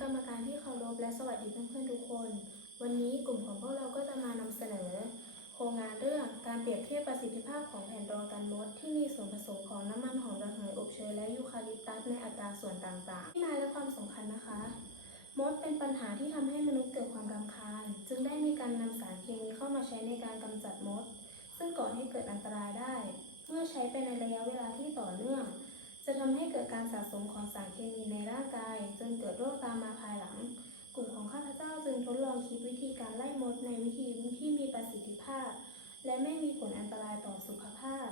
กรรมการที่เคารพและสวัสดีเพื่อนๆทุกคน วันนี้กลุ่มของพวกเราก็จะมานำเสนอ โครงงานเรื่องการเปรียบเทียบประสิทธิภาพของแผ่นรองกันมด ที่มีส่วนผสมของน้ำมันหอมระเหยอบเชยและยูคาลิปตัสในอัตราส่วนต่างๆ ที่มาและความสำคัญนะคะ มดเป็นปัญหาที่ทำให้มนุษย์เกิดความรำคาญ จึงได้มีการนำสารเคมีเข้ามาใช้ในการกำจัดมด ซึ่งก่อให้เกิดอันตรายได้ เมื่อใช้ไปในระยะเวลาที่ต่อเนื่อง จะทำให้ การสะสมของสารเคมีในร่างกาย จนเกิดโรคตามมาภายหลัง กลุ่มของข้าพเจ้าจึงทดลองคิดวิธีการไล่มดในวิธีที่มีประสิทธิภาพ และไม่มีผลอันตรายต่อสุขภาพ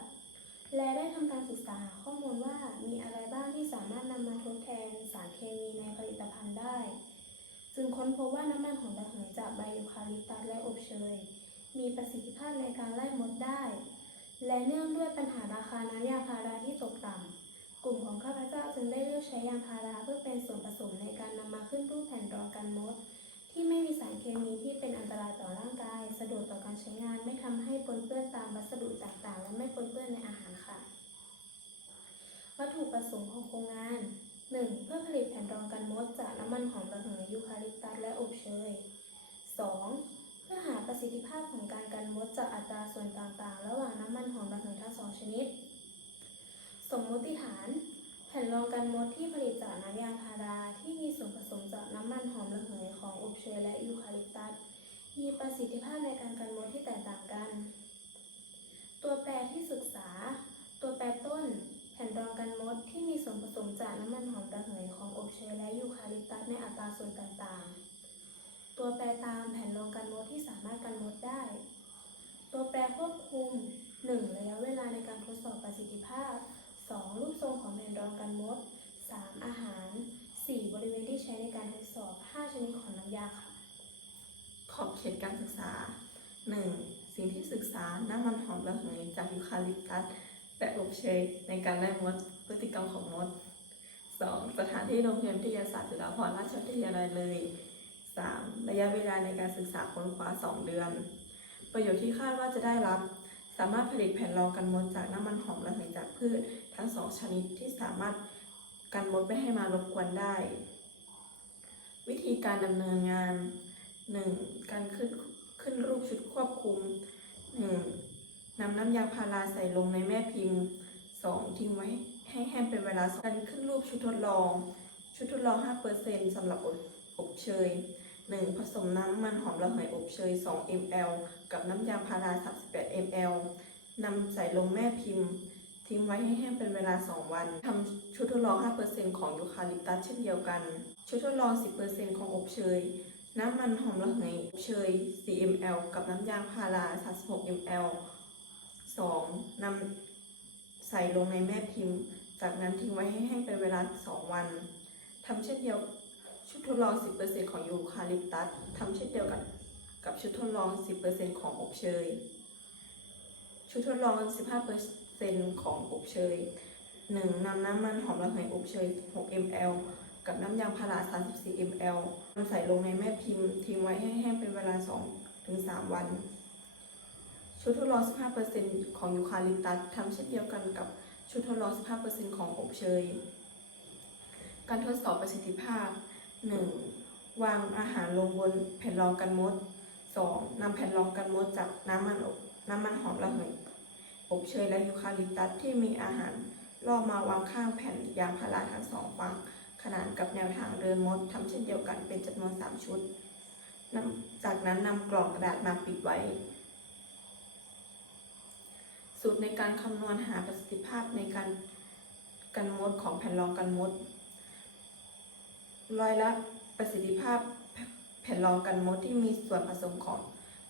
และได้ทำการศึกษาหาข้อมูลว่ามีอะไรบ้างที่สามารถนำมาทดแทนสารเคมีในผลิตภัณฑ์ได้ จึงค้นพบว่าน้ำมันหอมระเหยจากใบยูคาลิปตัสและอบเชยมีประสิทธิภาพในการไล่มดได้ และเนื่องด้วยปัญหาราคาน้ำยาพาราที่ตกต่ำ ใช้ยางพาราเพื่อเป็นส่วนผสมในการนำมาขึ้นรูปแผ่นรองกันมด ที่ไม่มีสารเคมีที่เป็นอันตรายต่อร่างกาย สะดวกต่อการใช้งานไม่ทำให้ปนเปื้อนตามวัสดุต่างๆ และไม่ปนเปื้อนในอาหารค่ะ วัตถุประสงค์ของโครงงาน 1. เพื่อผลิตแผ่นรองกันมดจากน้ำมันหอมระเหยยูคาลิปตัสและอบเชย 2. เพื่อหาประสิทธิภาพของการกันมดจากอัตราส่วนต่างๆ ระหว่างน้ำมันหอมระเหยทั้งสองชนิด สมมติฐาน แผ่นรองกันมดที่ผลิตจากน้ำยางพาราที่มีส่วนผสมจากน้ำมันหอมระเหยของอบเชยและยูคาลิปตัสมีประสิทธิภาพในการกันมดที่แตกต่างกัน ตัวแปรที่ศึกษา ตัวแปรต้น แผ่นรองกันมดที่มีส่วนผสมจากน้ำมันหอมระเหยของอบเชยและยูคาลิปตัสในอัตราส่วนต่างๆ ตัวแปรตามแผ่นรองกันมดที่สามารถกันมดได้ ตัวแปรควบคุม 1. ระยะเวลาในการทดสอบประสิทธิภาพ 2. รูปทรงของแผ่นรองกันมด 3. อาหาร 4. บริเวณที่ใช้ในการทดสอบ 5 ชนิดของน้ำยาค่ะ ขอบ เขตการศึกษา 1. สิ่งที่ศึกษาน้ำมันหอมระเหยจากยูคาลิปตัสและอบเชยในการไล่มด พฤติกรรมของมด 2. สถานที่โรงเรียนวิทยาศาสตร์จุฬาภรณราชวิทยาลัยเลย 3. ระยะเวลาในการศึกษาค้นคว้า 2 เดือน ประโยชน์ที่คาดว่าจะได้รับ สามารถผลิตแผ่นรองกันมดจากน้ำมันหอมระเหยจากพืชทั้งสองชนิดที่สามารถกันมดไม่ให้มารบกวนได้ วิธีการดำเนินงาน 1. การขึ้นขึ้นรูปชุดควบคุม 1. นำน้ำยาพาราใส่ลงในแม่พิมพ์ 2. ทิ้งไว้ให้แห้งเป็นเวลาสองการขึ้นรูปชุดทดลอง ชุดทดลอง 5%สำหรับอบอบเชย 1. ผสมน้ำมันหอมระเหยอบเชย 2 ml กับน้ำยาพารา38 ml นำใส่ลงแม่พิมพ์ ทิ้งไว้ให้แห้งเป็นเวลา 2 วันทำชุดทดลอง 5%ของยูคาลิปตัสเช่นเดียวกัน ชุดทดลอง 10%ของอบเชย น้ำมันหอมระเหยอบเชย 4 ml กับน้ำยางพารา 36 ml 2. นำใส่ลงในแม่พิมพ์ จากนั้นทิ้งไว้ให้แห้งเป็นเวลา 2 วัน ทำเช่นเดียวชุดทดลอง 10%ของยูคาลิปตัส ทำเช่นเดียวกันกับชุดทดลอง 10%ของอบเชย ชุดทดลอง 15%ของอบเชย 1. นำน้ำมันหอมระเหยอบเชย 6 ml กับน้ำยางพารา 34 ml นำใส่ลงในแม่พิมพ์ทิ้งไว้ให้แห้งเป็นเวลา 2-3 วัน ชุดทดลอง 15%ของยูคาลิปตัสทำเช่นเดียวกันกับชุดทดลอง 15%ของอบเชย การทดสอบประสิทธิภาพ 1. วางอาหารลงบนแผ่นรองกันมด 2. นำแผ่นรองกันมดจากน้ำมันอบน้ำมันหอมระเหยอบเชยและยูคาลิปตัสที่มีอาหารล่อมาวางข้างแผ่นยางพาราทั้งสองฝั่ง ขนานกับแนวทางเดินมดทำเช่นเดียวกันเป็นจำนวน 3 ชุด จากนั้นนำกล่องกระดาษมาปิดไว้ สูตรในการคำนวณหาประสิทธิภาพในการกันมดของแผ่นรองกันมดร้อยละประสิทธิภาพแผ่นรองกันมดที่มีส่วนผสมของ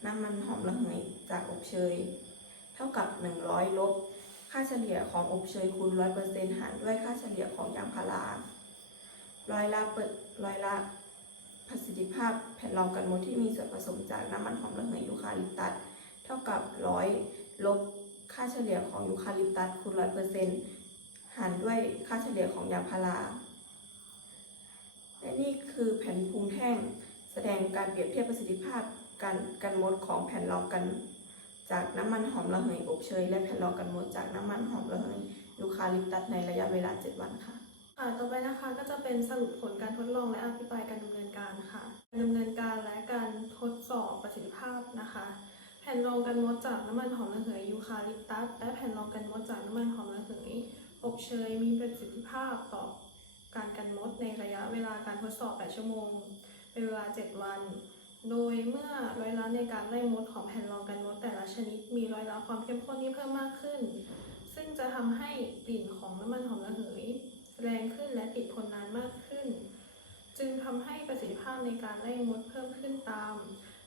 น้ำมันหอมระเหยจากอบเชย เท่ากับ 100 ลบ ค่าเฉลี่ยของอบเชยคูณ 100%หารด้วยค่าเฉลี่ยของยางพารา ร้อยละเปิดร้อยละประสิทธิภาพแผ่นรองกันมดที่มีส่วนผสมจากน้ำมันหอมระเหยยูคาลิปตัสเท่ากับ100ลบค่าเฉลี่ยของยูคาลิปตัสคูณ100%หารด้วยค่าเฉลี่ยของยางพาราและนี่คือแผ่นภูมิแท่งแสดงการเปรียบเทียบประสิทธิภาพการกันมดของแผ่นรองกัน จากน้ำมันหอมระเหยอบเชยและแผ่นรองกันมดจากน้ำมันหอมระเหยยูคาลิปตัสในระยะเวลา 7 วันค่ะ ค่ะต่อไปนะคะก็จะเป็นสรุปผลการทดลองและอภิปรายการดำเนินการค่ะการดำเนินการและการทดสอบประสิทธิภาพนะคะ แผ่นรองกันมดจากน้ำมันหอมระเหยยูคาลิปตัสและแผ่นรองกันมดจากน้ำมันหอมระเหยอบเชยมีประสิทธิภาพต่อการกันมดในระยะเวลาการทดสอบ 8 ชั่วโมง เป็นเวลา 7 วัน โดยเมื่อร้อยละในการไล่มดของแผ่นรองกันมดแต่ละชนิด มีร้อยละความเข้มข้นที่เพิ่มมากขึ้น ซึ่งจะทำให้กลิ่นของน้ำมันหอมระเหย แรงขึ้นและติดทนนานมากขึ้น จึงทำให้ประสิทธิภาพในการไล่มดเพิ่มขึ้นตาม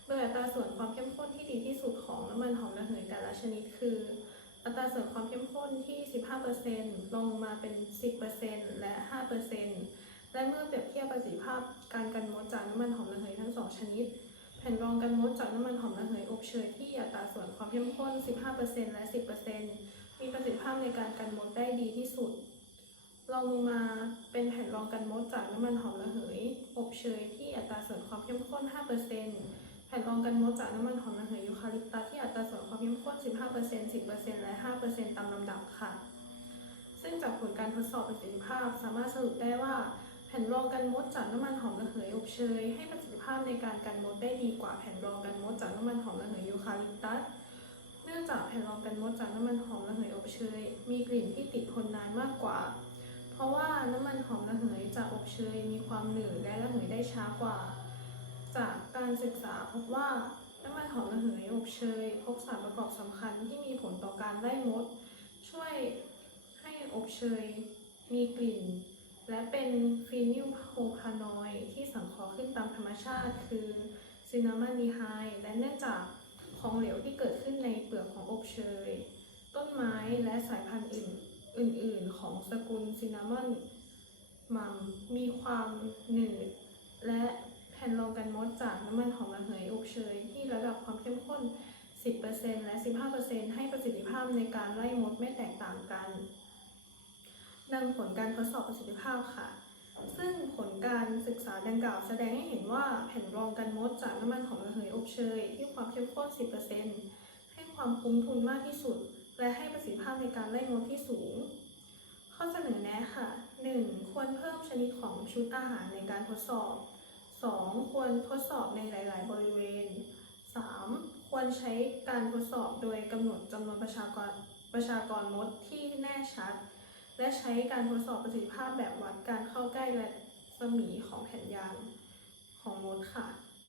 โดยอัตราส่วนความเข้มข้นที่ดีที่สุดของน้ำมันหอมระเหยแต่ละชนิดคือ อัตราส่วนความเข้มข้นที่ 15%ลงมาเป็น 10%และ 5%และเมื่อเปรียบเทียบประสิทธิภาพการกันมดจากน้ำมันหอมระเหยทั้งสองชนิดแผ่นรองกันมดจากน้ำมันหอมระเหยอบเชยที่อัตราส่วนความเข้มข้น 15%และ 10%มีประสิทธิภาพในการกันมดได้ดีที่สุด รองลงมาเป็นแผ่นรองกันมดจากน้ำมันหอมระเหย อบเชยที่อัตราส่วนความเข้มข้น 5%แผ่นรองกันมดจากน้ำมันหอมระเหยยูคาลิปตัสที่อัตราส่วนความเข้มข้น 15% 10%และ 5%ตามลำดับค่ะ ซึ่งจากผลการทดสอบประสิทธิภาพ สามารถสรุปได้ว่าแผ่นรองกันมดจากน้ำมันหอมระเหยอบเชยให้ประสิทธิภาพในการกันมดได้ดีกว่าแผ่นรองกันมดจากน้ำมันหอมระเหยยูคาลิปตัสเนื่องจากแผ่นรองกันมดจากน้ำมันหอมระเหยอบเชยมีกลิ่นที่ติดทนนานมากกว่า ราะว่าน้ำมันหอมระเหยจากอบเชยมีความหนืดและระเหยได้ช้ากว่า จากการศึกษาพบว่าน้ำมันหอมระเหยอบเชยพบสารประกอบสำคัญที่มีผลต่อการไล่มด ช่วยให้อบเชยมีกลิ่น และเป็นฟีนิลโพพานอยด์ที่สังเคราะห์ขึ้นตามธรรมชาติ คือซินนามอนดีไฮและเนื่องจากของเหลวที่เกิดขึ้นในเปลือกของอบเชย ต้นไม้และสายพันธุ์อื่น อื่นๆของสกุลซินนามอนมัมมีความหนืดและแผ่นรองกันมดจากน้ำมันหอมระเหยอบเชยที่ระดับความเข้มข้น 10%และ 15%ให้ประสิทธิภาพในการไล่มดไม่แตกต่างกัน ดังผลการทดสอบประสิทธิภาพค่ะ ซึ่งผลการศึกษาดังกล่าวแสดงให้เห็นว่าแผ่นรองกันมดจากน้ำมันหอมระเหยอบเชยที่ความเข้มข้น 10%ให้ความคุ้มทุนมากที่สุด และให้ประสิทธิภาพในการไล่มดที่สูง ข้อเสนอแนะค่ะ 1. ควรเพิ่มชนิดของชุดอาหารในการทดสอบ 2. ควรทดสอบในหลาย ๆ บริเวณ 3. ควรใช้การทดสอบโดยกำหนดจำนวนประชากรประชากรมดที่แน่ชัด และใช้การทดสอบประสิทธิภาพแบบวัดการเข้าใกล้และสมีของแผ่นยางของมดค่ะ